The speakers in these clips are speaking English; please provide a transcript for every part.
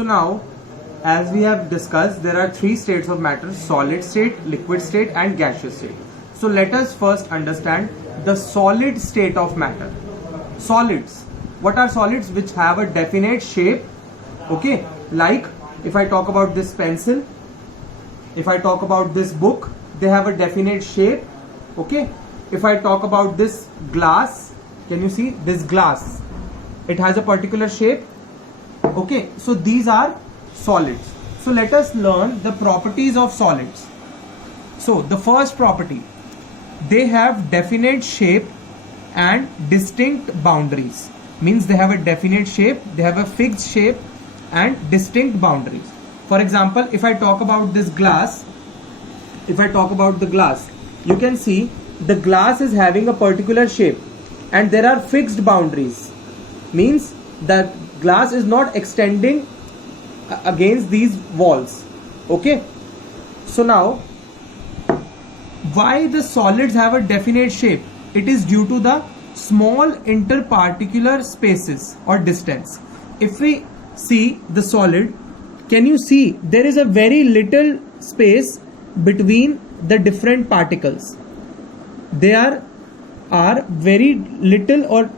So now, as we have discussed, there are three states of matter: solid state, liquid state and gaseous state. So let us first understand the solid state of matter. Solids. What are solids? Which have a definite shape. Okay, like if I talk about this pencil, if I talk about this book, they have a definite shape. Okay, if I talk about this glass, can you see this glass? It has a particular shape. Okay, so these are solids. So let us learn the properties of solids. So the first property, they have definite shape and distinct boundaries. Means they have a definite shape, they have a fixed shape and distinct boundaries. For example, if I talk about this glass, if I talk about the glass, you can see the glass is having a particular shape and there are fixed boundaries. Means that glass is not extending against these walls. Okay, so now why the solids have a definite shape? It is due to the small interparticular spaces or distance. If we see the solid, can you see there is a very little space between the different particles? There are very little or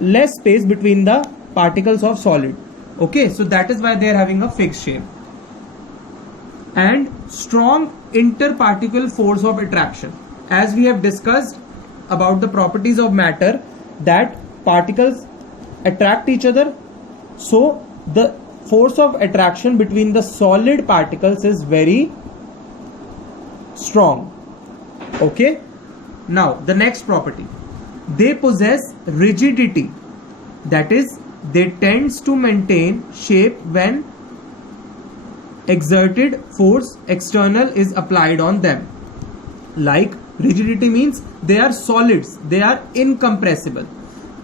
less space between the particles of solid. Okay, so that is why they are having a fixed shape. And strong interparticle force of attraction. As we have discussed about the properties of matter, that particles attract each other, so the force of attraction between the solid particles is very strong. Okay, now the next property, they possess rigidity, that is they tends to maintain shape when exerted force external is applied on them. Like rigidity means they are solids, they are incompressible.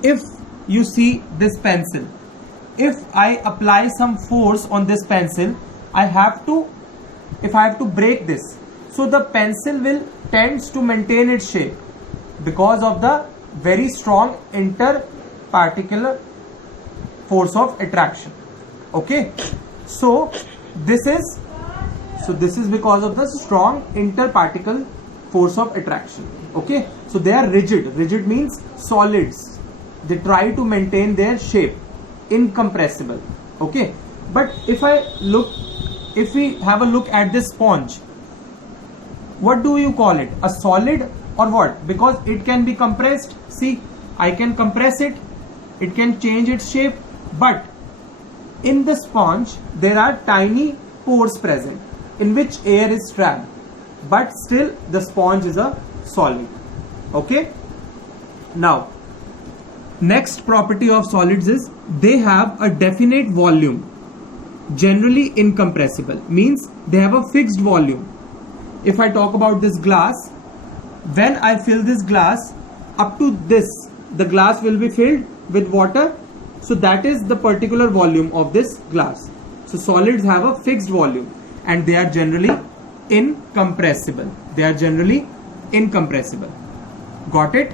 If you see this pencil, if I apply some force on this pencil, if I have to break this, so the pencil will tends to maintain its shape because of the very strong interparticular force of attraction. Okay, so this is because of the strong interparticle force of attraction. Okay, so they are rigid means solids, they try to maintain their shape, incompressible. Okay, but if we have a look at this sponge, what do you call it? A solid or what? Because it can be compressed. See, I can compress it, it can change its shape, but in the sponge there are tiny pores present in which air is trapped, but still the sponge is a solid. Okay, now next property of solids is they have a definite volume, generally incompressible. Means they have a fixed volume. If I talk about this glass, when I fill this glass up to this, the glass will be filled with water, so that is the particular volume of this glass. So solids have a fixed volume and they are generally incompressible. Got it?